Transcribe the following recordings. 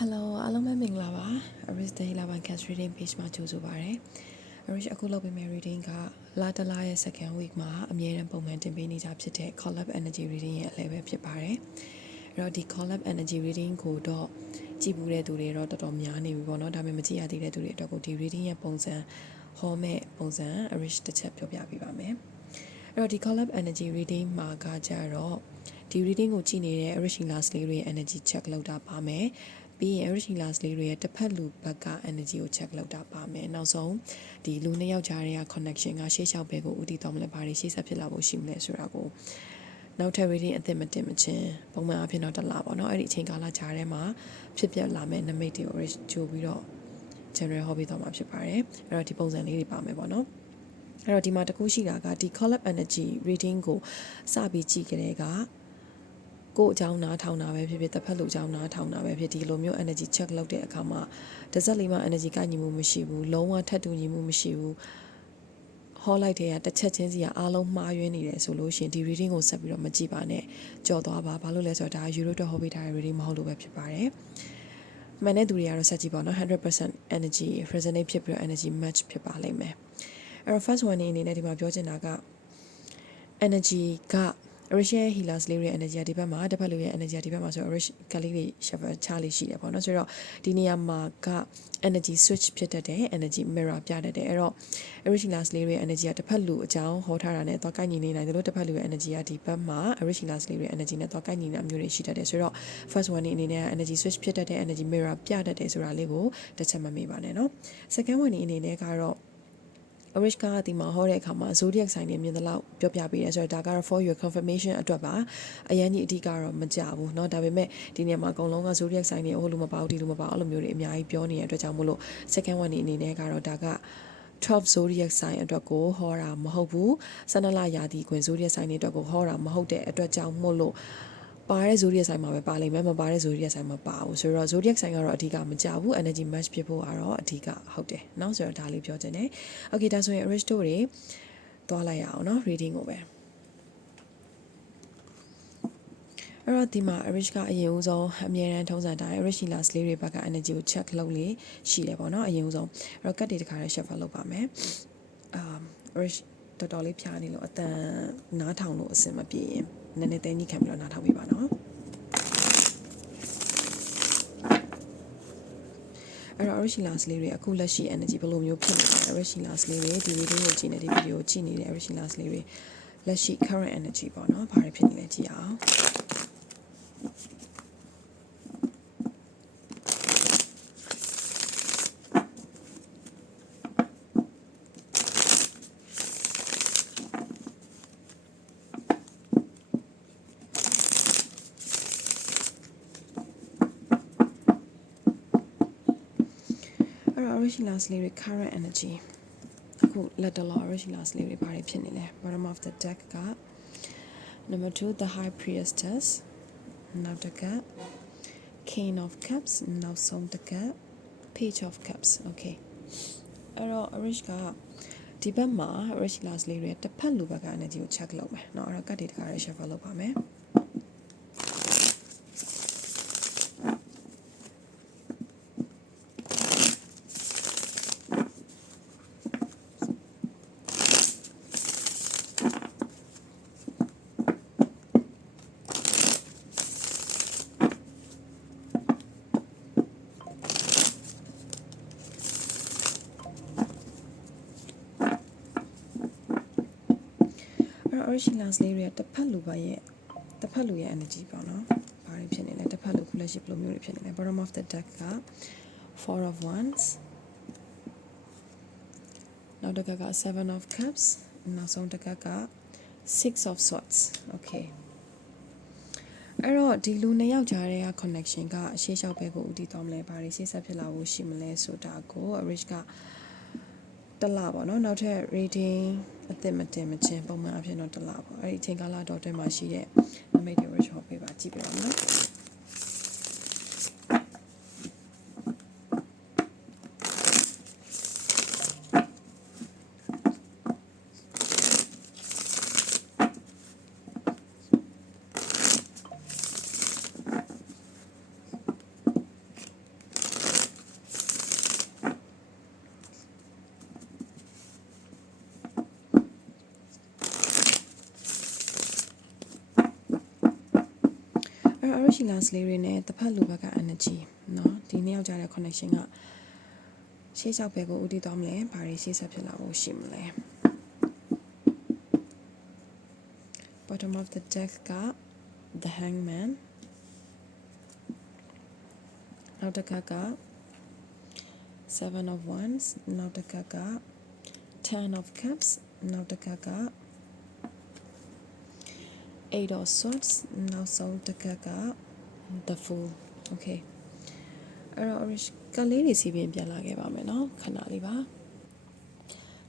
Hello အားလုံးပဲမင်္ဂလာပါ Aris Day 11 Cast Reading Page မှာကြိုဆိုပါရစေ Aris အခုလုပ်ပေးမယ့် reading ကလာတလာရဲ့ second week မှာအမြဲတမ်းပုံမှန်တင်ပေးနေကြဖြစ်တဲ့ Collab Energy Reading ရဲ့အလဲပဲဖြစ်ပါတယ်အဲ့တော့ဒီ Collab Energy Reading ကိုတော့ကြည့်ဘူးတဲ့သူတွေတော့တော်တော်များနေပြီပေါ့နော်ဒါပေမဲ့မကြည့်ရသေးတဲ့သူတွေအတွက်ကိုဒီ reading ရဲ့ပုံစံဟောမဲ့ပုံစံ Aris တစ်ချက်ပြောပြပေးပါမယ်အဲ့တော့ဒီ Collab Energy Reading မှာကကြတော့ဒီ reading ကိုကြည့်နေတဲ့ Arishilas လေးတွေရဲ့ energy check လုပ်တာပါမယ် ပြီးရင် Arishilas လေးတွေရဲ့တစ်ဖက်လူဘက်က energy ကို check လုပ်တာပါမယ်နောက်ဆုံးဒီလူနှစ်ယောက်ကြားရဲ့ connection ကရှေ့လျှောက်ဘဲကိုဦးတည်တော်မလဲဘာတွေရှေ့ဆက်ဖြစ်လာဖို့ရှိမလဲဆိုတာကိုနောက်ထပ် reading အသစ်မတင်မချင်းပုံမှန်အဖြစ်တော့တစ်လပေါ့နော်အဲ့ဒီအချိန်ကာလကြားထဲမှာဖြစ်ပျက်လာမယ့်နမိတ်တွေကိုကြိုပြီးတော့ general hobby တော့မှာဖြစ်ပါတယ်အဲ့တော့ဒီပုံစံလေးတွေပါမယ်ပေါ့နော်အဲ့တော့ဒီမှာတခုရှိတာကဒီ collab energy reading ကိုစပြီးကြည့်ကြတဲ့က ကို့အကြောင်းနားထောင်တာပဲဖြစ်ဖြစ်တစ်ဖက်လူအကြောင်းနားထောင်တာပဲဖြစ်ဒီလိုမျိုး energy check လုပ်တဲ့အခါမှာတစ်စက်လေးမှ energy ကညီမှုမရှိဘူးလုံးဝထပ်တူညီမှုမရှိဘူးဟောလိုက်တဲ့ကတစ်ချက်ချင်းစီကအားလုံးမှားယွင်းနေတယ်ဆိုလို့ရှိရင်ဒီ reading ကိုဆက်ပြီးတော့မကြည့်ပါနဲ့ကြော်သွားပါဘာလို့လဲဆိုတော့ဒါ Euro တော့ဟောပေးထားတဲ့ reading မဟုတ်လို့ပဲဖြစ်ပါတယ်မှန်တဲ့သူတွေကတော့ဆက်ကြည့်ပါနော်100% energy resonate ဖြစ်ပြီးတော့ energy match ဖြစ်ပါလိမ့်မယ်အဲ့တော့ first one အနေနဲ့ဒီမှာပြောချင်တာက energy က Russia ရဲ့ healer slave ရဲ့ energy ဒီဘက်မှာတစ်ဖက်လူရဲ့ energy ဒီဘက်မှာဆိုတော့ Rush ကလေးတွေ shuffle ချလေးရှိတယ်ပေါ့နော်ဆိုတော့ဒီနေရာမှာက energy switch ဖြစ်တတ်တယ် energy mirror ပြတတ်တယ်အဲ့တော့ Rush healer slave ရဲ့ energy ကတစ်ဖက်လူအကြောင်းဟောထားတာနဲ့တော့ကိုက်ညီနေနိုင်တယ်လို့တစ်ဖက်လူရဲ့ energy ကဒီဘက်မှာ Rush healer slave ရဲ့ energy နဲ့တော့ကိုက်ညီနေတာမျိုးတွေရှိတတ်တယ်ဆိုတော့ first one အနေနဲ့ energy switch ဖြစ်တတ်တဲ့ energy mirror ပြတတ်တယ်ဆိုတာလေးကိုတစ်ချက်မမေ့ပါနဲ့နော် second one အနေနဲ့ကတော့ Arish ကဒီမှာဟောတဲ့အခါမှာ zodiac sign တွေမြင်သလောက်ပြောပြပေးတယ်ဆိုတော့ဒါကတော့ for your confirmation အတွက်ပါအရင်ကြီးအဓိကတော့မကြဘူးเนาะဒါပေမဲ့ဒီနေရာမှာအကုန်လုံးက zodiac sign တွေဟိုလိုမပါဘူးဒီလိုမပါအဲ့လိုမျိုးတွေအများကြီးပြောနေတဲ့အတွက်ကြောင့်မို့လို့ second one အနေနဲ့ကတော့ဒါက12 zodiac sign အတွက်ကိုဟောတာမဟုတ်ဘူး12လရာသီခွင် zodiac sign တွေအတွက်ကိုဟောတာမဟုတ်တဲ့အတွက်ကြောင့်မို့လို့ ပါတဲ့ zodiac sign မှာပဲပါလိမ့်မယ်မပါတဲ့ zodiac sign မှာပါဘူးဆိုတော့ zodiac sign ကတော့အဓိကမကြဘူး energy match ဖြစ်ဖို့ကတော့အဓိကဟုတ်တယ်เนาะဆိုတော့ဒါလေးပြောချင်တယ် okay ဒါဆိုရင် aristo တွေသွားလိုက်ရအောင်เนาะ reading ကိုပဲအဲ့တော့ဒီမှာ Arish ကအရင်ဦးဆုံးအမြဲတမ်းထုံးစံတိုင်း Arish လာ slave တွေဘက်က energy ကို check လုပ်လေရှိတယ်ပေါ့နော်အရင်ဦးဆုံးအဲ့တော့ကတ်တွေတခါတည်း shuffle လုပ်ပါမယ်အာ Arish တော်တော်လေးဖြားနေလို့အတန်နားထောင်လို့အဆင်မပြေရင် နည်းနည်းတင်းကြီးခံပြီးတော့နားထောင်ပေးပါနော်အဲ့တော့ Arishilas လေးတွေအခုလက်ရှိ energy ဘယ်လိုမျိုးဖြစ်နေလဲ Arishilas လေးတွေဒီ video ကိုကြည့်နေဒီ video ကိုကြည့်နေတဲ့ Arishilas လေးတွေလက်ရှိ current energy ပေါ့နော်ဘာတွေဖြစ်နေလဲကြည့်အောင် တော့ original လေးတွေ current energy အခုလက်တလော original လေးတွေဘာတွေဖြစ်နေလဲ bottom of the deck က number 2 the high priestess နောက်တစ်က king of cups နောက်ဆုံးတစ်က page of cups okay အဲ့တော့ orish ကဒီဘက်မှာ original လေးတွေတစ်ဖက်လူဘက်က energy ကို check လုပ်မယ်เนาะအဲ့တော့ကတ်တွေတခါရ shuffle လုပ်ပါမယ် အဲ့တော့ originals လေးတွေကတစ်ဖက်လူပဲရဲ့တစ်ဖက်လူရဲ့ energy ပေါ့နော်။ဘာတွေဖြစ်နေလဲတစ်ဖက်လူခုလက်ရှိဘယ်လိုမျိုးတွေဖြစ်နေလဲ bottom of the deck က four of wands နောက်တစ်ခါက seven of cups နောက်ဆုံးတစ်ခါက six of swords okay အဲ့တော့ဒီလူနှစ်ယောက်ကြားထဲက connection ကအရှေ့လျှောက်ဘက်ကိုဦးတည်သွားမလဲဘာတွေရှေ့ဆက်ဖြစ်လာဖို့ရှိမလဲဆိုတာကို Rich က တစ်လပေါ့နော်နောက်ထပ် reading အသစ်မတင်မချင်းပုံမှန်အဖြစ်တော့တစ်လပေါ့အဲ့ဒီအချိန်ကာလတော့တွဲမှာရှိတဲ့နမိတ်တွေ Rich ဟောပေးပါကြည့်ပြပါမယ်နော် တော့ Arishila လေးတွေနဲ့တစ်ဖက်လူဘက်က energy เนาะဒီနှစ်ယောက်ကြားတဲ့ connection ကရှေ့လျှောက်ဘက်ကိုဦးတည်သွားမလဲဘာတွေရှေ့ဆက်ဖြစ်လာဖို့ရှိမလဲ bottom of the deck က the hangman နောက်တစ်ခါက seven of wands နောက်တစ်ခါက ten of cups နောက်တစ်ခါက eight of swords နောက်ဆုံးတစ်ခါက the fool okay အဲ့တော့ Arish ကလေးတွေစီပြင်ပြန်လာခဲ့ပါမယ်เนาะခဏလေးပါ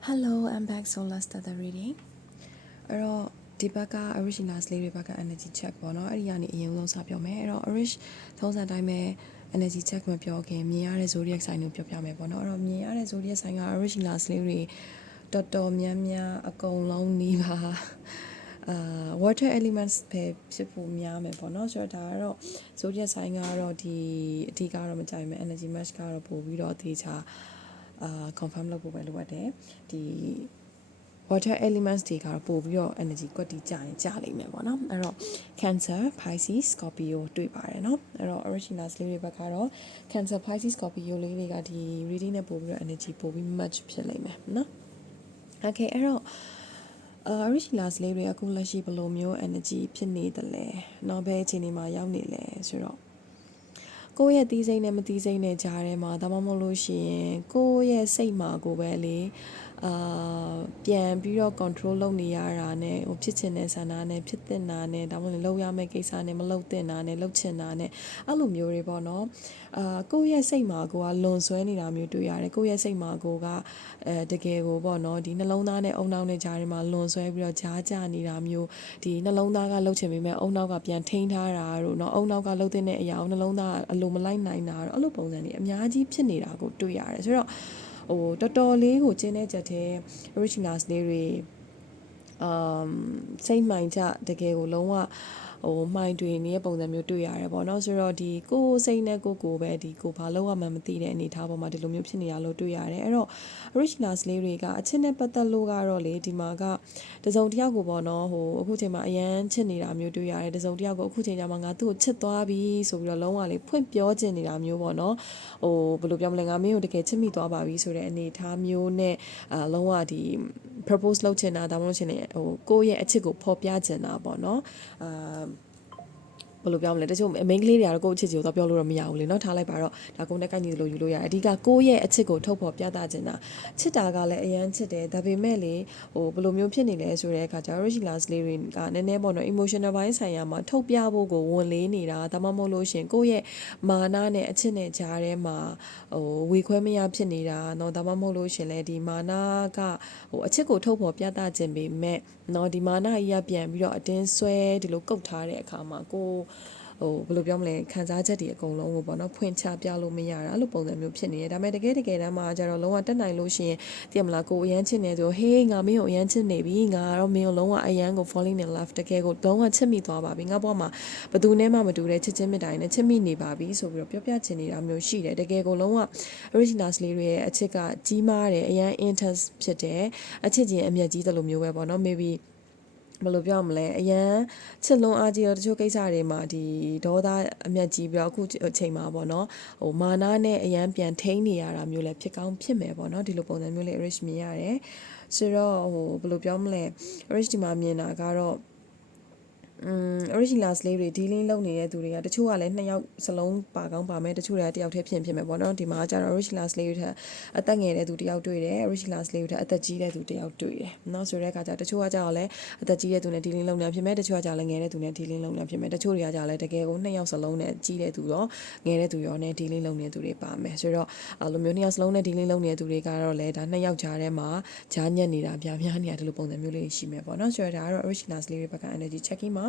Hello I'm back solar starter reading အဲ့တော့ဒီဘက်က Originalis လေးတွေဘက်က energy check ပေါ့เนาะအဲ့ဒီကနေအရင်ဆုံးစပြောမယ်အဲ့တော့ Orish သုံးစံတိုင်းပဲ energy check မပြောခင်မြင်ရတဲ့ zodiac sign ကိုပြောပြမယ်ပေါ့เนาะအဲ့တော့မြင်ရတဲ့ zodiac sign က Originalis လေးတွေတော်တော်များများအကုန်လုံးနီးပါ အာ water elements ပဲဖြစ်ဖို့များမယ်ပေါ့เนาะဆိုတော့ဒါကတော့ zodiac sign ကတော့ဒီအဓိကတော့မကြိုက်မယ် energy match ကတော့ပို့ပြီးတော့အသေးချာအာ confirm လုပ်ဖို့ပဲလိုအပ်တယ်ဒီ water elements တွေကတော့ပို့ပြီးတော့ energy ကွက်တီကြာရင်ကြာလိမ့်မယ်ပေါ့နော်အဲ့တော့ cancer pisces scorpio တွေ့ပါတယ်เนาะအဲ့တော့ originals လေးတွေဘက်ကတော့ cancer pisces scorpio လေးတွေကဒီ reading နဲ့ပို့ပြီးတော့ energy ပို့ပြီး match ဖြစ်လိမ့်မယ်เนาะ okay အဲ့တော့ အာရီရှိလာစလေးတွေအခုလက်ရှိဘယ်လိုမျိုး energy ဖြစ်နေတယ်လဲနော်ဘယ်အခြေအနေမှာရောက်နေလဲဆိုတော့ကိုယ့်ရဲ့တီးစိမ့်နဲ့မတီးစိမ့်နဲ့ကြားထဲမှာဒါမှမဟုတ်လို့ရှိရင်ကိုယ့်ရဲ့စိတ်မှာကိုပဲလေ အာပြန်ပြီးတော့ control လုပ်နေရတာနဲ့ဟိုဖြစ်ချင်တဲ့ဆန္ဒနဲ့ဖြစ်တင်တာနဲ့ဒါမှမဟုတ်လုပ်ရမယ့်ကိစ္စနဲ့မလုပ်တင်တာနဲ့လုပ်ချင်တာနဲ့အဲ့လိုမျိုးတွေပေါ့နော်အာကိုယ့်ရဲ့စိတ်မှာကိုကလွန်ဆွဲနေတာမျိုးတွေ့ရတယ်ကိုယ့်ရဲ့စိတ်မှာကိုကအဲတကယ်ကိုပေါ့နော်ဒီနှလုံးသားနဲ့အုံနောက်နဲ့ကြားထဲမှာလွန်ဆွဲပြီးတော့ကြားကြနေတာမျိုးဒီနှလုံးသားကလှုပ်ချင်ပေမဲ့အုံနောက်ကပြန်ထိန်းထားတာတို့နော်အုံနောက်ကလှုပ်တဲ့အရာကိုနှလုံးသားအလိုမလိုက်နိုင်တာတို့အဲ့လိုပုံစံတွေအများကြီးဖြစ်နေတာကိုတွေ့ရတယ်ဆိုတော့ ဟိုတော်တော်လေးကိုကျင်းတဲ့ချက်တဲ့ originals လေးတွေ um စိတ်မှန်ကြတကယ်ကိုလုံးဝ ဟိုမှိုင်တွေနေတဲ့ပုံစံမျိုးတွေ့ရတယ်ပေါ့နော်ဆိုတော့ဒီကိုယ်စိတ်နဲ့ကိုယ်ကိုပဲဒီကိုဘာလို့ရမှမသိတဲ့အနေအထားပေါ်မှာဒီလိုမျိုးဖြစ်နေရလို့တွေ့ရတယ်အဲ့တော့ originals လေးတွေကအချစ်နဲ့ပတ်သက်လို့ကတော့လေဒီမှာကတစုံတစ်ယောက်ကိုပေါ့နော်ဟိုအခုချိန်မှာအရန်ချစ်နေတာမျိုးတွေ့ရတယ်တစုံတစ်ယောက်ကိုအခုချိန်ကျမှငါသူ့ကိုချစ်သွားပြီဆိုပြီးတော့လုံးဝလေဖွင့်ပြောချင်နေတာမျိုးပေါ့နော်ဟိုဘယ်လိုပြောမလဲငါမင်းကိုတကယ်ချစ်မိသွားပါပြီဆိုတဲ့အနေအထားမျိုးနဲ့အာလုံးဝဒီ propose လုပ်ချင်တာဒါမှမဟုတ်ချင်တယ်ဟိုကိုယ့်ရဲ့အချစ်ကိုဖော်ပြချင်တာပေါ့နော်အာ ဘယ်လိုပြောမလဲတချို့ main ကလေးတွေကတော့ကိုယ့်အချစ်ကြီးကိုတော့ပြောလို့တော့မရဘူးလေเนาะထားလိုက်ပါတော့ဒါကိုယ်နဲ့ကိုက်ညီလို့ယူလို့ရတယ်အဓိကကိုယ့်ရဲ့အချစ်ကိုထုတ်ဖော်ပြသချင်တာချစ်တာကလည်းအရန်ချစ်တယ်ဒါပေမဲ့လေဟိုဘယ်လိုမျိုးဖြစ်နေလဲဆိုတဲ့အခါကျတော့ Richilas လေးတွေကနည်းနည်းပေါ့နော် emotional ဘိုင်းဆိုင်ရာမှာထုတ်ပြဖို့ကိုဝန်လေးနေတာဒါမှမဟုတ်လို့ရှင်ကိုယ့်ရဲ့မာနနဲ့အချစ်နဲ့ကြားထဲမှာဟိုဝေခွဲမရဖြစ်နေတာเนาะဒါမှမဟုတ်လို့ရှင်လေဒီမာနကဟိုအချစ်ကိုထုတ်ဖော်ပြသခြင်းပေမဲ့เนาะဒီမာနကြီးကပြန်ပြီးတော့အတင်းဆွဲဒီလိုကုတ်ထားတဲ့အခါမှာကို ဟိုဘယ်လိုပြောမလဲခံစားချက်တွေအကုန်လုံးကိုပေါ့နော်ဖွင့်ချပြလို့မရတာအဲ့လိုပုံစံမျိုးဖြစ်နေတယ်ဒါပေမဲ့တကယ်တကယ်တမ်းမှာကျတော့လုံးဝတက်နိုင်လို့ရှိရင်သိရမလားကိုအရန်ချစ်နေဆိုဟေးငါမင်းကိုအရန်ချစ်နေပြီငါတော့မင်းကိုလုံးဝအရန်ကို falling in love တကယ်ကိုလုံးဝချစ်မိသွားပါပြီငါဘဝမှာဘယ်သူနဲ့မှမတူတဲ့ချစ်ချင်းမြတ်တိုင်းနဲ့ချစ်မိနေပါပြီဆိုပြီးတော့ပြောပြချင်နေတာမျိုးရှိတယ်တကယ်ကိုလုံးဝ originals လေးတွေရဲ့အချစ်ကကြီးမားတယ်အရန် intense ဖြစ်တယ်အချစ်ချင်းအမျက်ကြီးတယ်လို့မျိုးပဲပေါ့နော် maybe ဘယ်လိုပြောမလဲအရန်ချစ်လွန်အားကြီးတော့တချို့ကိစ္စတွေမှာဒီဒေါသအမျက်ကြီးပြီးတော့အခုအချိန်မှာပေါ့နော်ဟိုမာနာနဲ့အရန်ပြန်ထိန်းနေရတာမျိုးလည်းဖြစ်ကောင်းဖြစ်မယ်ပေါ့နော်ဒီလိုပုံစံမျိုးလေး rich မြင်ရတယ်ဆိုတော့ဟိုဘယ်လိုပြောမလဲ rich ဒီမှာမြင်တာကတော့ 음 original slave တွေ dealing လုပ်နေတဲ့သူတွေကတချို့ကလည်းနှစ်ယောက်စလုံးပါကောင်းပါမယ်တချို့တွေကတယောက်တည်းဖြစ်ဖြစ်မယ်ပေါ့နော်ဒီမှာကျတော့ original slave တွေထက်အသက်ငယ်တဲ့သူတယောက်တွေ့တယ် original slave တွေထက်အသက်ကြီးတဲ့သူတယောက်တွေ့တယ်နော်ဆိုတဲ့အခါကျတချို့ကကျတော့လည်းအသက်ကြီးတဲ့သူနဲ့ dealing လုပ်နေတာဖြစ်မယ်တချို့ကကျလည်းငယ်တဲ့သူနဲ့ dealing လုပ်နေတာဖြစ်မယ်တချို့တွေကကျလည်းတကယ်ကိုနှစ်ယောက်စလုံးနဲ့ကြီးတဲ့သူရောငယ်တဲ့သူရောနဲ့ dealing လုပ်နေတဲ့သူတွေပါမယ်ဆိုတော့အဲ့လိုမျိုးနှစ်ယောက်စလုံးနဲ့ dealing လုပ်နေတဲ့သူတွေကတော့လည်းဒါနှစ်ယောက်ကြားထဲမှာကြားညက်နေတာဗျာများနေတာဒီလိုပုံစံမျိုးလေးရှိမယ်ပေါ့နော်ဆိုတော့ဒါကတော့ original slave တွေဘက်က energy checking မှ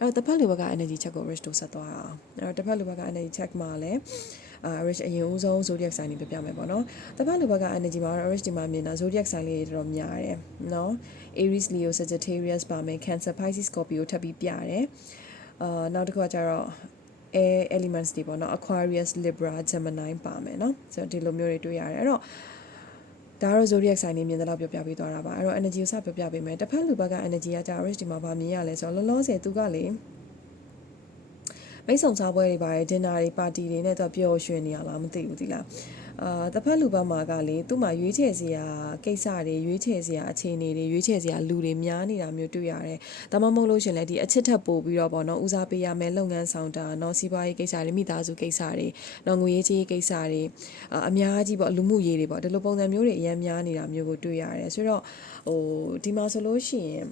အဲ့တော့တစ်ဖက်လူဘက်က energy check ကို rich တို့ဆက်သွားအောင်အဲ့တော့တစ်ဖက်လူဘက်က energy check မှာလည်းအာ rich အရင်ဦးဆုံး zodiac sign တွေပြပြမယ်ပေါ့နော်တစ်ဖက်လူဘက်က energy မှာတော့ rich ဒီမှာမြင်တာ zodiac sign လေးတွေတော်တော်များတယ်နော် Aries Leo Sagittarius ပါမယ် Cancer Pisces Scorpio ထပ်ပြီးပြတယ်အာနောက်တစ်ခုကကျတော့ air elements တွေပေါ့နော် Aquarius Libra Gemini ပါမယ်เนาะဆိုတော့ဒီလိုမျိုးတွေတွေ့ရတယ်အဲ့တော့ ဒါကတော့ zodiac sign နေမြင်တဲ့လောက်ပြောပြပေးသွားတာပါအဲ့တော့ energy ကိုစပြောပြပေးမယ်တစ်ဖက်လူဘက်က energy ကကြာ rich ဒီမှာဗာမြင်ရလဲဆိုတော့လောလောဆယ်သူကလေမိတ်ဆုံစားပွဲတွေပါတယ်ဒင်နာတွေပါတီတွေနဲ့တော့ပျော်ရွှင်နေရလားမသိဘူးဒီလား အာတစ်ဖက်လူဘက်မှာကလေသူ့မှာရွေးချယ်စရာကိစ္စတွေရွေးချယ်စရာအခြေအနေတွေရွေးချယ်စရာလူတွေများနေတာမျိုးတွေ့ရတယ်။ဒါမှမဟုတ်လို့ရှရင်လေဒီအချစ်ထက်ပို့ပြီးတော့ပေါ့နော်ဦးစားပေးရမယ်လုပ်ငန်းဆောင်တာနော်စီးပွားရေးကိစ္စတွေမိသားစုကိစ္စတွေနော်ငွေရေးကြေးရေးကိစ္စတွေအာအများကြီးပေါ့လူမှုရေးတွေပေါ့ဒီလိုပုံစံမျိုးတွေအများများနေတာမျိုးကိုတွေ့ရတယ်ဆိုတော့ဟိုဒီမှာဆိုလို့ရှိရင်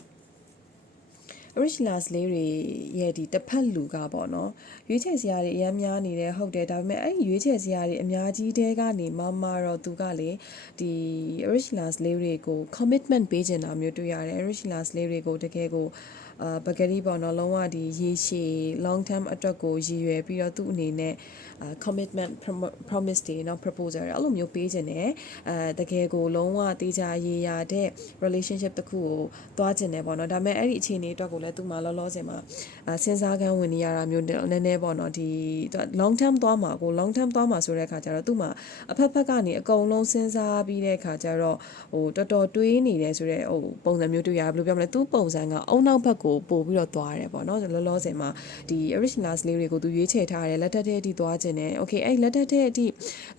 originals လေးတွေရဲ့ဒီတစ်ဖက်လူကပေါ့နော် ရွေးချယ်စရာတွေအများများနေတယ်ဟုတ်တယ်ဒါပေမဲ့အဲ့ဒီရွေးချယ်စရာတွေအများကြီးတဲကနေမမတော့သူကလေဒီ original slave တွေကို commitment ပေးချင်တာမျိုးတွေ့ရတယ် original slave တွေကိုတကယ်ကိုအာဘဂရီပေါ်တော့လုံးဝဒီရေရှည် long term အတွက်ကိုရည်ရွယ်ပြီးတော့သူ့အနေနဲ့ commitment promise တွေနော် proposal တွေအဲ့လိုမျိုးပေးခြင်းနဲ့အဲတကယ်ကိုလုံးဝတေချာရည်ရတဲ့ relationship တစ်ခုကိုသွားခြင်းနဲ့ပေါ့နော်ဒါပေမဲ့အဲ့ဒီအခြေအနေအတွက်ကိုလည်းသူ့မှာလောလောဆယ်မှာစဉ်းစားခံဝင်နေရတာမျိုးနည်းနည်းပေါ့နော်ဒီ long term သွားမှာကို long term သွားမှာဆိုတဲ့အခါကျတော့သူမှအဖက်ဖက်ကနေအကုန်လုံးစဉ်းစားပြီးတဲ့အခါကျတော့ဟိုတော်တော်တွေးနေတယ်ဆိုတဲ့ဟိုပုံစံမျိုးတွေ့ရတယ်ဘယ်လိုပြောမလဲသူပုံစံကအုံနောက်ဘက်ကိုပို့ပြီးတော့သွားတယ်ပေါ့နော်လောလောဆယ်မှာဒီ originals လေးတွေကိုသူရွေးချယ်ထားတယ်လက်ထက်တဲ့အထိသွားခြင်းတယ် okay အဲ့လက်ထက်တဲ့အထိ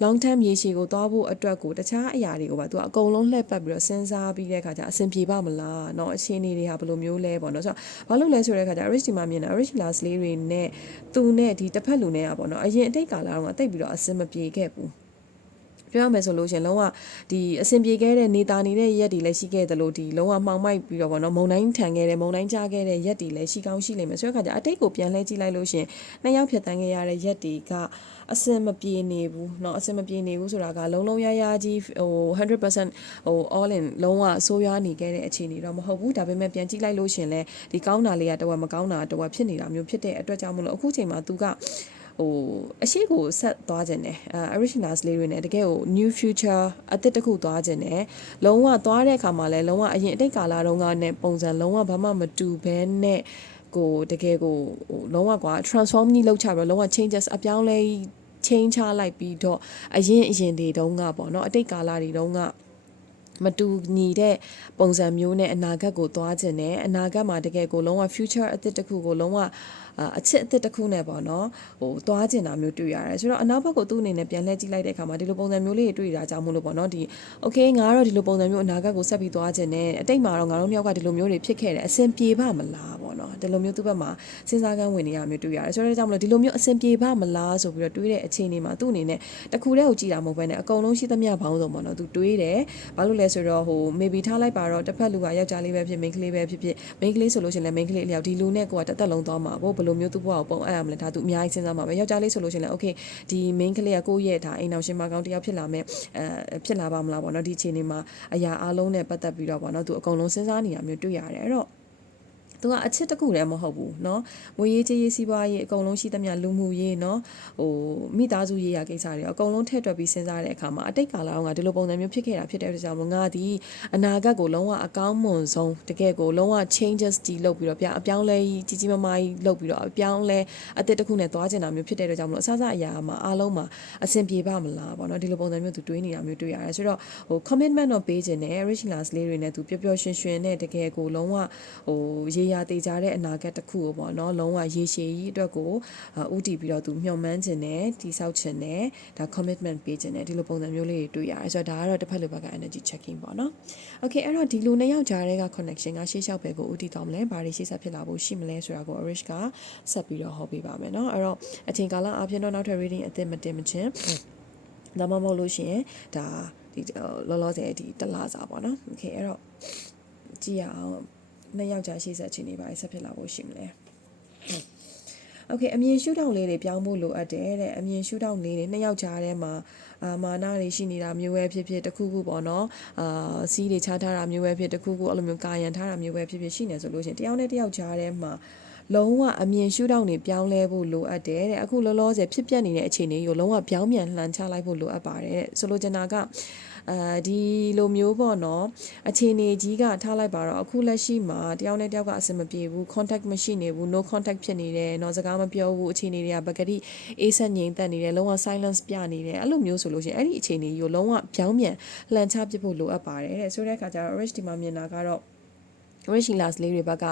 long term ရေရှည်ကိုသွားဖို့အတွက်ကိုတခြားအရာတွေကိုပါသူကအကုန်လုံးလှည့်ပတ်ပြီးတော့စဉ်းစားပြီးတဲ့အခါကျအဆင်ပြေပါမလားเนาะအခြေအနေတွေဟာဘယ်လိုမျိုးလဲပေါ့เนาะဆိုတော့ဘာလို့လဲဆိုတဲ့အခါကျ original မှာမြင်တာ originals လေးတွေနဲ့သူ နဲ့ဒီတစ်ဖက်လူနဲ့อ่ะပေါ့နော်အရင်အတိတ်ကာလတော့ကတိတ်ပြီးတော့အဆင်မပြေခဲ့ဘူးပြောရမယ်ဆိုလို့ရှင်လုံးဝဒီအဆင်ပြေခဲ့တဲ့နေသားနေတဲ့ရက်တွေလည်းရှိခဲ့တယ်လို့ဒီလုံးဝမှောင်မိုက်ပြီးတော့ဗောနော်မုံတိုင်းထန်ခဲ့တယ်မုံတိုင်းကြားခဲ့တဲ့ရက်တွေလည်းရှိကောင်းရှိနေမယ်ဆိုတဲ့အခါကျအတိတ်ကိုပြန်လဲကြည့်လိုက်လို့ရှင်နှစ်ယောက်ဖြတ်တန်းခဲ့ရတဲ့ရက်တွေက အဆင်မပြေနေဘူးเนาะအဆင်မပြေနေဘူးဆိုတာကလုံးလုံးရရကြီးဟို100%ဟို all in လုံးဝဆိုးရွားနေခဲ့တဲ့အခြေအနေတော့မဟုတ်ဘူးဒါပေမဲ့ပြန်ကြည့်လိုက်လို့ရှရင်လဲဒီကောင်းတာလေးကတဝက်မကောင်းတာတဝက်ဖြစ်နေတာမျိုးဖြစ်တဲ့အတွက်ကြောင့်မလို့အခုချိန်မှာသူက ဟိုအရှိကိုဆက်သွားခြင်းတယ်အဲ originals လေးတွေနဲ့တကယ်ကို new future အသစ်တစ်ခုသွားခြင်းတယ်လုံးဝသွားတဲ့အခါမှာလည်းလုံးဝအရင်အတိတ်ကာလတုန်းကနဲ့ပုံစံလုံးဝဘာမှမတူဘဲနဲ့ကိုတကယ်ကိုဟိုလုံးဝကွာ transform ကြီးလောက်ချပြီးတော့လုံးဝ changes အပြောင်းလဲ change ချလိုက်ပြီးတော့အရင်အရင်တွေတုန်းကပေါ့နော်အတိတ်ကာလတွေတုန်းကမတူညီတဲ့ပုံစံမျိုးနဲ့အနာဂတ်ကိုသွားခြင်းနဲ့အနာဂတ်မှာတကယ်ကိုလုံးဝ future အသစ်တစ်ခုကိုလုံးဝ အချစ်အသစ်တစ်ခုနဲ့ပေါ့နော်ဟိုသွားကျင်တာမျိုးတွေ့ရတယ်ဆိုတော့အနောက်ဘက်ကိုသူ့အနေနဲ့ပြန်လှည့်ကြည့်လိုက်တဲ့အခါမှာဒီလိုပုံစံမျိုးလေးတွေတွေ့ရတာကြောင့်မို့လို့ပေါ့နော်ဒီ okay ငါကတော့ဒီလိုပုံစံမျိုးအနာဂတ်ကိုဆက်ပြီးသွားကျင်တယ်အတိတ်မှာတော့ငါတို့မြောက်ကဒီလိုမျိုးတွေဖြစ်ခဲ့တယ်အဆင်ပြေပါမလားပေါ့နော်ဒီလိုမျိုးသူ့ဘက်မှာစဉ်းစားကန်းဝင်နေရမျိုးတွေ့ရတယ်ဆိုတော့ဒါကြောင့်မလို့ဒီလိုမျိုးအဆင်ပြေပါမလားဆိုပြီးတော့တွေးတဲ့အခြေအနေမှာသူ့အနေနဲ့တခုတည်းကိုကြည်တာမဟုတ်ဘဲနဲ့အကုန်လုံးရှိသမျှဘောင်းစုံပေါ့နော်သူတွေးတယ်ဘာလို့လဲဆိုတော့ဟို maybe ထားလိုက်ပါတော့တစ်ဖက်လူကယောက်ျားလေးပဲဖြစ် main ကလေးပဲဖြစ်ဖြစ် main ကလေးဆိုလို့ရှိရင်လည်း main ကလေးအလျောက်ဒီလူနဲ့ကိုကတစ်သက်လုံးသွားမှာပေါ့ဘယ်လိုမျိုးသူ့ဘဝကိုပုံအပ်ရမလဲဒါသူအများကြီးစဉ်းစားမှာပဲယောက်ျားလေးဆိုလို့ရှိရင်လည်း okay ဒီ main ကလေးကကိုယ့်ရဲ့ဒါအိမ်အောင်ရှင်မကောင်တယောက်ဖြစ်လာမဲ့အဲဖြစ်လာပါမလားပေါ့နော်ဒီအခြေအနေမှာအရာအလုံးနဲ့ပတ်သက်ပြီးတော့ပေါ့နော်သူအကုန်လုံးစဉ်းစားနေတာမျိုးတွေ့ရတယ်အဲ့တော့ သူကအချစ်တခုတည်းမဟုတ်ဘူးเนาะငွေရေးကြေးရေးစီးပွားရေးအကုန်လုံးရှိသမျှလူမှုရေးเนาะဟိုမိသားစုရေးရာကိစ္စတွေအကုန်လုံးထည့်တွက်ပြီးစဉ်းစားတဲ့အခါမှာအတိတ်ကာလကဒီလိုပုံစံမျိုးဖြစ်ခဲ့တာဖြစ်တဲ့အတွက်ကြောင့်မို့ငါဒီအနာဂတ်ကိုလုံးဝအကောင်းမွန်ဆုံးတကယ်ကိုလုံးဝ changes ကြီးလုပ်ပြီးတော့ပြအပြောင်းလဲကြီးကြီးမားမားကြီးလုပ်ပြီးတော့အပြောင်းလဲအသစ်တစ်ခုနဲ့သွားကျင်တာမျိုးဖြစ်တဲ့အတွက်ကြောင့်မလို့အစစအရာမှာအားလုံးမှာအဆင်ပြေပါမလားပေါ့เนาะဒီလိုပုံစံမျိုးသူတွေးနေတာမျိုးတွေ့ရတယ်ဆိုတော့ဟို commitment တော့ပေးခြင်းနဲ့ originals လေးတွေနဲ့သူပျော်ပျော်ရွှင်ရွှင်နဲ့တကယ်ကိုလုံးဝဟိုရေ ရာတေချာတဲ့အနာဂတ်တစ်ခုကိုပေါ့နော်လုံးဝရေရှည်ကြီးအတွက်ကိုဥတည်ပြီးတော့သူမျှော်မှန်းခြင်းနဲ့တိဆောက်ခြင်းနဲ့ဒါ commitment ပေးခြင်းနဲ့ဒီလိုပုံစံမျိုးလေးတွေတွေ့ရတယ်ဆိုတော့ဒါကတော့တစ်ဖက်လူဘက်က energy checking ပေါ့နော် okay အဲ့တော့ဒီလူနှစ်ယောက်ကြားတဲ့က connection ကရှေ့လျှောက်ပဲကိုဥတည်တော်မလဲဘာတွေရှေ့ဆက်ဖြစ်လာဖို့ရှိမလဲဆိုတာကို Arish ကဆက်ပြီးတော့ဟောပေးပါမယ်เนาะအဲ့တော့အချိန်ကာလအပြင်တော့နောက်ထပ် reading အသစ်မတင်မချင်းဒါမှမဟုတ်လို့ရှိရင်ဒါဒီလောလောဆယ်ဒီတလားစာပေါ့နော် okay အဲ့တော့ကြည့်ရအောင် နှစ်ယောက်ကြာရှေ့ဆက်ခြင်းတွေပါဆက်ဖြစ်လာဖို့ရှိမလဲโอเคအမြင်ရှုထောင့်လေးတွေပြောင်းဖို့လိုအပ်တယ်တဲ့အမြင်ရှုထောင့်လေးတွေနှစ်ယောက်ကြားထဲမှာအာမာနတွေရှိနေတာမျိုးပဲဖြစ်ဖြစ်တခုခုပေါ့နော်အာစီးတွေချထားတာမျိုးပဲဖြစ်တခုခုအဲ့လိုမျိုးကာယံထားတာမျိုးပဲဖြစ်ဖြစ်ရှိနေဆိုလို့ရှိရင်တယောက်နဲ့တယောက်ကြားထဲမှာလုံးဝအမြင်ရှုထောင့်တွေပြောင်းလဲဖို့လိုအပ်တယ်တဲ့အခုလောလောဆယ်ဖြစ်ပျက်နေတဲ့အခြေအနေကိုလုံးဝပြောင်းပြန်လှန်ချလိုက်ဖို့လိုအပ်ပါတယ်တဲ့ဆိုလိုချင်တာက အာဒီလိုမျိုးပေါ့နော်အခြေအနေကြီးကထားလိုက်ပါတော့အခုလက်ရှိမှာတယောက်နဲ့တယောက်ကအဆင်မပြေဘူး contact မရှိနေဘူး no contact ဖြစ်နေတယ်เนาะစကားမပြောဘူးအခြေအနေတွေကပကတိအေးဆက်ငြိမ်သက်နေတယ်လုံးဝ silence ပြနေတယ်အဲ့လိုမျိုးဆိုလို့ရှိရင်အဲ့ဒီအခြေအနေကိုလုံးဝပြောင်းပြန်လှန်ချပစ်ဖို့လိုအပ်ပါတယ်တဲ့ဆိုတဲ့အခါကျတော့ rich ဒီမှာမြင်တာကတော့ Rich Last လေးတွေဘက်က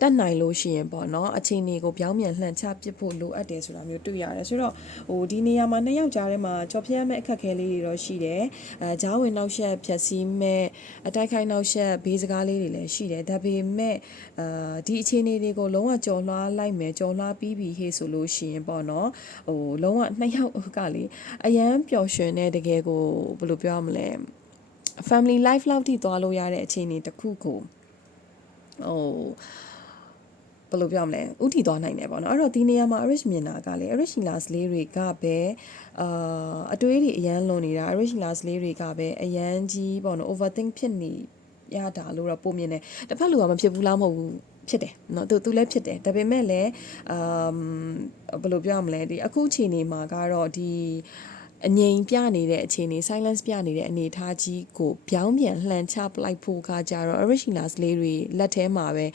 တက်နိုင်လို့ရှိရင်ပေါ့နော်အချိန်တွေကိုပြောင်းပြန်လှန်ချပစ်ဖို့လိုအပ်တယ်ဆိုတာမျိုးတွေ့ရတယ်ဆိုတော့ဟိုဒီနေရာမှာနှစ်ယောက်ကြားထဲမှာကြော်ဖြတ်ရမယ့်အခက်အခဲလေးတွေတော့ရှိတယ်အဲဂျားဝင်နောက်ဆက်ဖြတ်စည်းမဲ့အတိုက်ခိုက်နောက်ဆက်ဘေးစကားလေးတွေလည်းရှိတယ်ဒါပေမဲ့အာဒီအခြေအနေတွေကိုလုံးဝကြော်လွှားလိုက်မယ်ကြော်လွှားပြီးပြီဟေ့ဆိုလို့ရှိရင်ပေါ့နော်ဟိုလုံးဝနှစ်ယောက်ကလေအရန်ပျော်ရွှင်တဲ့တကယ်ကိုဘယ်လိုပြောရမလဲ family life လောက်ထိသွားလို့ရတဲ့အခြေအနေတစ်ခုကို ဟိုဘယ်လိုပြောမလဲဥတီသွားနိုင်တယ်ပေါ့နော်အဲ့တော့ဒီနေရာမှာ Irish မြင်တာကလေ Irish Hilas လေးတွေကပဲအာအတွေးတွေအရန်လွန်နေတာ Irish Hilas လေးတွေကပဲအရန်ကြီးပေါ့နော် overthink ဖြစ်နေရတာလို့တော့ပုံမြင်တယ်တစ်ဖက်လူကမဖြစ်ဘူးလားမဟုတ်ဘူးဖြစ်တယ်เนาะသူသူလည်းဖြစ်တယ်ဒါပေမဲ့လည်းအမ်ဘယ်လိုပြောရမလဲဒီအခုအချိန်နေမှာကတော့ဒီ အငြိမ်ပြနေတဲ့အခြေအနေ silence ပြနေတဲ့အနေအထားကြီးကိုပြောင်းပြန်လှန်ချပလိုက်ဖို့ကကြတော့ originals လေးတွေလက်ထဲမှာပဲ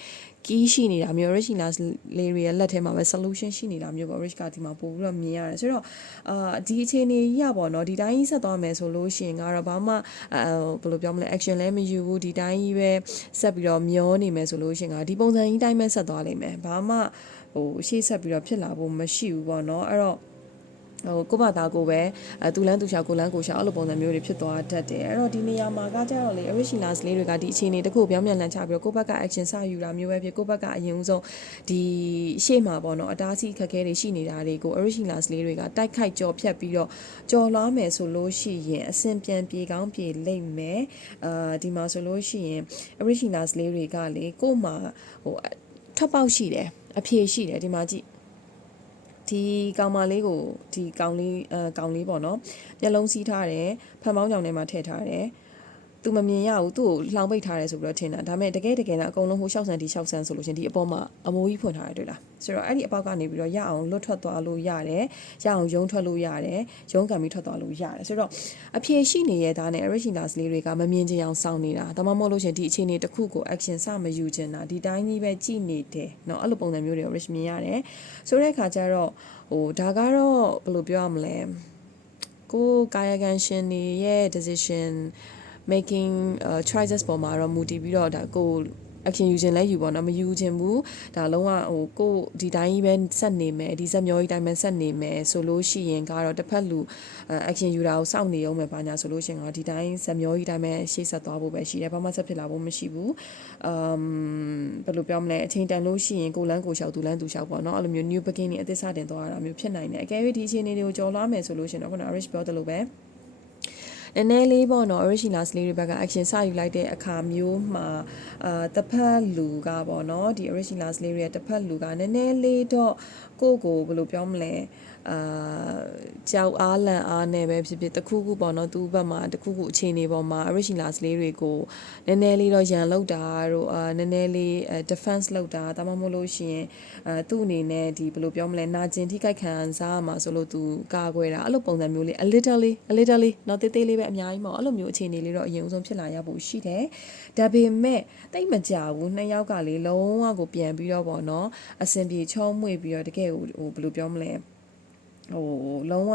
ကီးရှိနေတာမျိုး originals လေးတွေရဲ့လက်ထဲမှာပဲ solution ရှိနေတာမျိုးပေါ့ rich ကဒီမှာပို့ပြီးတော့မြင်ရတယ်ဆိုတော့အာဒီအခြေအနေကြီးရပါတော့ဒီတိုင်းကြီးဆက်သွားမယ်ဆိုလို့ရှိရင်ကတော့ဘာမှအဲဘယ်လိုပြောမလဲ action လည်းမယူဘူးဒီတိုင်းကြီးပဲဆက်ပြီးတော့မျောနေမယ်ဆိုလို့ရှိရင်ကဒီပုံစံကြီးတိုင်းပဲဆက်သွားလိမ့်မယ်ဘာမှဟိုရှေ့ဆက်ပြီးတော့ဖြစ်လာဖို့မရှိဘူးပေါ့နော်အဲ့တော့ ဟိုကိုယ့်ဘာသာကိုပဲအဲသူလန်းသူရှာကိုလန်းကိုရှာအဲ့လိုပုံစံမျိုးတွေဖြစ်သွားတတ်တယ်အဲ့တော့ဒီနေရာမှာကကြတော့လေ originals လေးတွေကဒီအခြေအနေတစ်ခုပြောင်းပြန်လှန်ချပြီးတော့ကိုယ့်ဘက်က action စယူတာမျိုးပဲဖြစ်ကိုယ့်ဘက်ကအရင်ဦးဆုံးဒီရှေ့မှာပေါ့နော်အတားဆီးခက်ခဲတွေရှိနေတာတွေကို originals လေးတွေကတိုက်ခိုက်ကြော်ဖြတ်ပြီးတော့ကြော်လွှားမယ်ဆိုလို့ရှိရင်အဆင်ပြန်ပြေကောင်းပြေလိမ့်မယ်အာဒီမှာဆိုလို့ရှိရင် originals လေးတွေကလေကို့မှာဟိုထွက်ပေါက်ရှိတယ်အဖြေရှိတယ်ဒီမှာကြည့် ဒီကောင်မလေးကိုဒီကောင်လေးအဲကောင်လေးပေါ့နော်မျက်လုံးစီးထားတယ်ဖန်ပေါင်းကြောင်ထဲမှာထည့်ထားတယ် သူမမြင်ရဘူးသူ့ကိုလှောင်ပိတ်ထားတယ်ဆိုပြီးတော့ထင်တာဒါပေမဲ့တကယ်တကယ်တော့အကုန်လုံးဟိုရှောက်ဆန်ဒီရှောက်ဆန်ဆိုလို့ရှင်ဒီအပေါ်မှာအမိုးကြီးဖွင့်ထားတယ်တွေ့လားဆိုတော့အဲ့ဒီအပေါက်ကနေပြီးတော့ရအောင်လွတ်ထွက်သွားလို့ရတယ်ရအောင်ယုံထွက်လို့ရတယ်ယုံကံပြီးထွက်သွားလို့ရတယ်ဆိုတော့အဖြေရှိနေရတာနဲ့ originals လေးတွေကမမြင်ချင်အောင်စောင့်နေတာဒါမှမဟုတ်လို့ရှင်ဒီအခြေအနေတစ်ခုကို action စမယူချင်တာဒီတိုင်းကြီးပဲကြည်နေတယ်เนาะအဲ့လိုပုံစံမျိုးတွေ rich မြင်ရတယ်ဆိုတဲ့အခါကျတော့ဟိုဒါကတော့ဘယ်လိုပြောရမလဲကိုကာယကံရှင်တွေရဲ့ decision making uh, choices ပေါ်မှာတော့မူတည်ပြီးတော့ဒါကို action ယူခြင်းလဲယူပေါ့နော်မယူခြင်းဘူးဒါလုံးဝဟိုကိုဒီတိုင်းကြီးပဲဆက်နေမယ်ဒီဆက်မျောကြီးတိုင်းပဲဆက်နေမယ်ဆိုလို့ရှိရင်ကတော့တစ်ဖက်လူ action ယူတာကိုစောင့်နေအောင်ပဲပါညာဆိုလို့ရှိရင်တော့ဒီတိုင်းဆက်မျောကြီးတိုင်းပဲရှေ့ဆက်သွားဖို့ပဲရှိတယ်ဘာမှဆက်ဖြစ်လာဖို့မရှိဘူးအမ်ဘယ်လိုပြောမလဲအချိန်တန်လို့ရှိရင်ကိုလန်းကိုလျှောက်သူလန်းသူလျှောက်ပေါ့နော်အဲ့လိုမျိုး new beginning အသစ်စတင်သွားတာမျိုးဖြစ်နိုင်တယ်အကယ်၍ဒီအခြေအနေတွေကိုကြော်လွှားမယ်ဆိုလို့ရှိရင်တော့ခုန Rich ပြောသလိုပဲ နည်းနည်းလေးပေါ့နော် originals လေးတွေဘက်က action စယူလိုက်တဲ့အခါမျိုးမှာအာတစ်ဖက်လူကပေါ့နော်ဒီ originals လေးတွေရဲ့တစ်ဖက်လူကနည်းနည်းလေးတော့ကိုယ့်ကိုဘယ်လိုပြောမလဲ အာကြောက်အားလန့်အားနဲ့ပဲဖြစ်ဖြစ်တခုခုပေါ့နော်သူ့ဘက်မှာတခုခုအခြေအနေပေါ်မှာ originals လေးတွေကိုနည်းနည်းလေးတော့ရန်လောက်တာတို့အာနည်းနည်းလေး defense လောက်တာဒါမှမဟုတ်လို့ရှိရင်အဲသူ့အနေနဲ့ဒီဘယ်လိုပြောမလဲနာကျင်ထိခိုက်ခံစားရမှာဆိုလို့သူကာကွယ်တာအဲ့လိုပုံစံမျိုးလေး a little လေး a little လေးတော့တေးသေးလေးပဲအများကြီးမဟုတ်အဲ့လိုမျိုးအခြေအနေလေးတော့အရင်ဦးဆုံးဖြစ်လာရဖို့ရှိတယ်ဒါပေမဲ့တိတ်မကြဘူးနှစ်ယောက်ကလေလုံးဝကိုပြန်ပြီးတော့ပေါ့နော်အဆင်ပြေချောမွေ့ပြီးတော့တကယ်ဟိုဘယ်လိုပြောမလဲ ဟိုလုံးဝ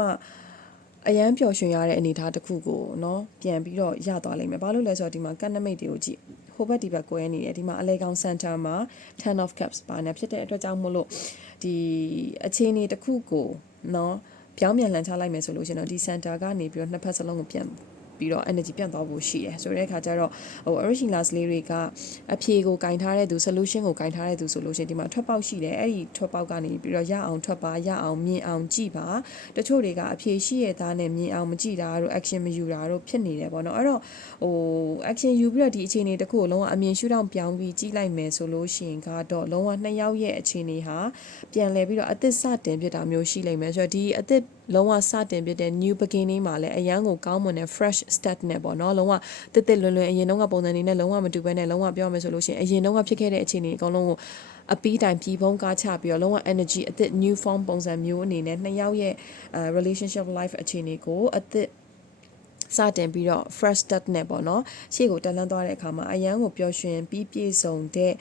အရန်ပျော်ရွှင်ရတဲ့အနေအထားတစ်ခုကိုเนาะပြန်ပြီးတော့ရသွားလိမ့်မယ်ဘာလို့လဲဆိုတော့ဒီမှာကတ်နမိတ်တွေကိုကြည့်ဟိုဘက်ဒီဘက်ကွဲနေတယ်ဒီမှာအလဲကောင် center မှာ 10 of cups ပါနေဖြစ်တဲ့အတွက်ကြောင့်မို့လို့ဒီအခြေအနေတစ်ခုကိုเนาะပြောင်းပြန်လှန်ချလိုက်မယ်ဆိုလို့ရှင်တော့ဒီ center ကနေပြီးတော့နှစ်ဖက်စလုံးကိုပြန် ပြီးတော့ energy ပြန့်သွားဖို့ရှိတယ်ဆိုတဲ့အခါကျတော့ဟို originals လေးတွေကအဖြေကိုကင်ထားတဲ့သူ solution ကိုကင်ထားတဲ့သူဆိုလို့ရှိရင်ဒီမှာထွက်ပေါက်ရှိတယ်အဲ့ဒီထွက်ပေါက်ကနေပြီးတော့ရအောင်ထွက်ပါရအောင်မြင်အောင်ကြည့်ပါတချို့တွေကအဖြေရှိရသားနဲ့မြင်အောင်မကြည့်တာတို့ action မယူတာတို့ဖြစ်နေတယ်ပေါ့နော်အဲ့တော့ဟို action ယူပြီးတော့ဒီအခြေအနေတစ်ခုကိုလုံးဝအမြင်ရှုထောင့်ပြောင်းပြီးကြည့်လိုက်မယ်ဆိုလို့ရှိရင်ကတော့လုံးဝနှစ်ယောက်ရဲ့အခြေအနေဟာပြန်လဲပြီးတော့အသစ်စတင်ဖြစ်တာမျိုးရှိလိမ့်မယ်ဆိုတော့ဒီအသစ် လုံးဝစတင်ဖြစ်တဲ့ new beginning မှာလည်းအရန်ကိုကောင်းမွန်တဲ့ fresh start နဲ့ပေါ့နော်လုံးဝတစ်တစ်လွန်လွန်အရင်တုန်းကပုံစံနေနဲ့လုံးဝမတူဘဲနဲ့လုံးဝပြောမယ်ဆိုလို့ရှိရင်အရင်တုန်းကဖြစ်ခဲ့တဲ့အခြေအနေအကုန်လုံးကိုအပီးတိုင်ပြည်ဖုံးကားချပြီးတော့လုံးဝ energy အသစ် new form ပုံစံမျိုးအနေနဲ့နှစ်ယောက်ရဲ့ relationship life အခြေအနေကိုအသစ်စတင်ပြီးတော့ fresh start နဲ့ပေါ့နော်ရှေ့ကိုတက်လန်းသွားတဲ့အခါမှာအရန်ကိုပျော်ရွှင်ပြီးပြည့်စုံတဲ့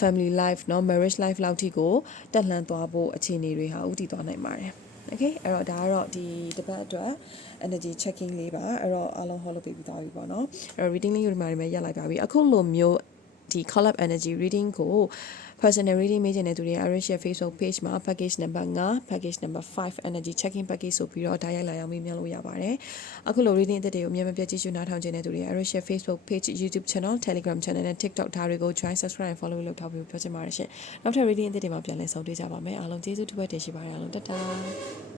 family life เนาะ marriage life လောက်ထိကိုတက်လှမ်းသွားဖို့အခြေအနေတွေဟာဥတည်သွားနိုင်ပါတယ် okay အဲ့တော့ဒါကတော့ဒီတစ်ပတ်အတွက် energy checking လေးပါအဲ့တော့အားလုံး holo ပေးပြီးသားပြီပေါ့နော်အဲ့တော့ reading လေးကိုဒီမှာဒီမှာရက်လိုက်ပါပြီအခုလိုမျိုး ဒီ collab energy reading ကို personal reading မေးချင်တဲ့သူတွေ Irish ရဲ့ Facebook page မှာ package number 9 package number 5 energy checking package ဆိုပြီးတော့ဒါရိုက်လာရောက်မေးမြန်းလို့ရပါတယ်အခုလို reading အသစ်တွေကိုအများမပြတ်ကြည့်ရှုနားထောင်ခြင်းတဲ့သူတွေ Irish ရဲ့ Facebook page YouTube channel Telegram channel နဲ့ TikTok ဒါတွေကို join subscribe follow လုပ်ထားပြီးပြောချင်ပါတယ်ရှင်နောက်ထပ် reading အသစ်တွေမှာပြန်လည်ဆုံတွေ့ကြပါမယ်အားလုံးကျေးဇူးတစ်ပတ်တည်းရှိပါတယ်အားလုံးတတ်တာ